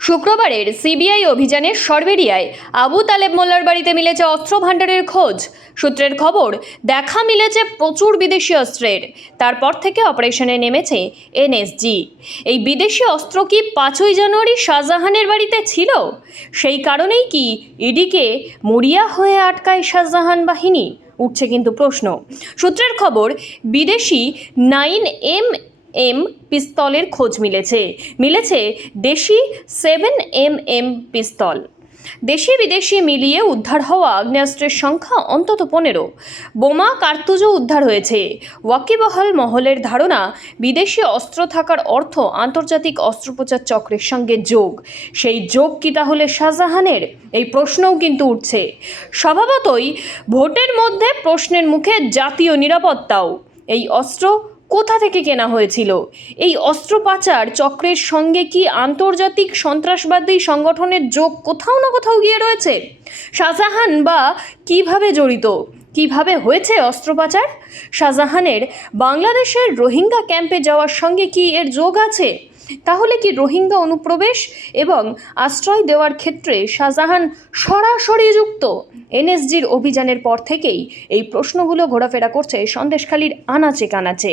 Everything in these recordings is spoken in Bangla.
শুক্রবারের সিবিআই অভিযানে সরবেরিয়ায় আবু তালেব মোল্লার বাড়িতে মিলেছে অস্ত্র ভাণ্ডারের খোঁজ। সূত্রের খবর, দেখা মিলেছে প্রচুর বিদেশি অস্ত্রের। তারপর থেকে অপারেশনে নেমেছে এনএসজি। এই বিদেশি অস্ত্র কি পাঁচই জানুয়ারি শাহজাহানের বাড়িতে ছিল? সেই কারণেই কি ইডিকে মরিয়া হয়ে আটকায় শাহজাহান বাহিনী? উঠছে কিন্তু প্রশ্ন। সূত্রের খবর, বিদেশি নাইন এম এম পিস্তলের খোঁজ মিলেছে। মিলেছে দেশি সেভেন এম এম পিস্তল। দেশি বিদেশি মিলিয়ে উদ্ধার হওয়া আগ্নেয়াস্ত্রের সংখ্যা অন্তত পনেরো। বোমা কার্তুজও উদ্ধার হয়েছে। ওয়াকিবহাল মহলের ধারণা, বিদেশি অস্ত্র থাকার অর্থ আন্তর্জাতিক অস্ত্রোপচার চক্রের সঙ্গে যোগ। সেই যোগ কি তাহলে শাহজাহানের? এই প্রশ্নও কিন্তু উঠছে। স্বভাবতই ভোটের মধ্যে প্রশ্নের মুখে জাতীয় নিরাপত্তাও। এই অস্ত্র কোথা থেকে কেনা হয়েছিল? এই অস্ত্র পাচার চক্রের সঙ্গে কি আন্তর্জাতিক সন্ত্রাসবাদী সংগঠনের যোগ কোথাও না কোথাও গিয়ে রয়েছে? শাহজাহান বা কীভাবে জড়িত? কীভাবে হয়েছে অস্ত্র পাচার শাহজাহানের বাংলাদেশের রোহিঙ্গা ক্যাম্পে যাওয়ার সঙ্গে কি এর যোগ আছে? তাহলে কি রোহিঙ্গা অনুপ্রবেশ এবং আশ্রয় দেওয়ার ক্ষেত্রে শাহজাহান সরাসরি যুক্ত? এনএসজির অভিযানের পর থেকেই এই প্রশ্নগুলো ঘোরাফেরা করছে সন্দেশখালীর আনাচে কানাচে।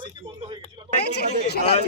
ইয়া,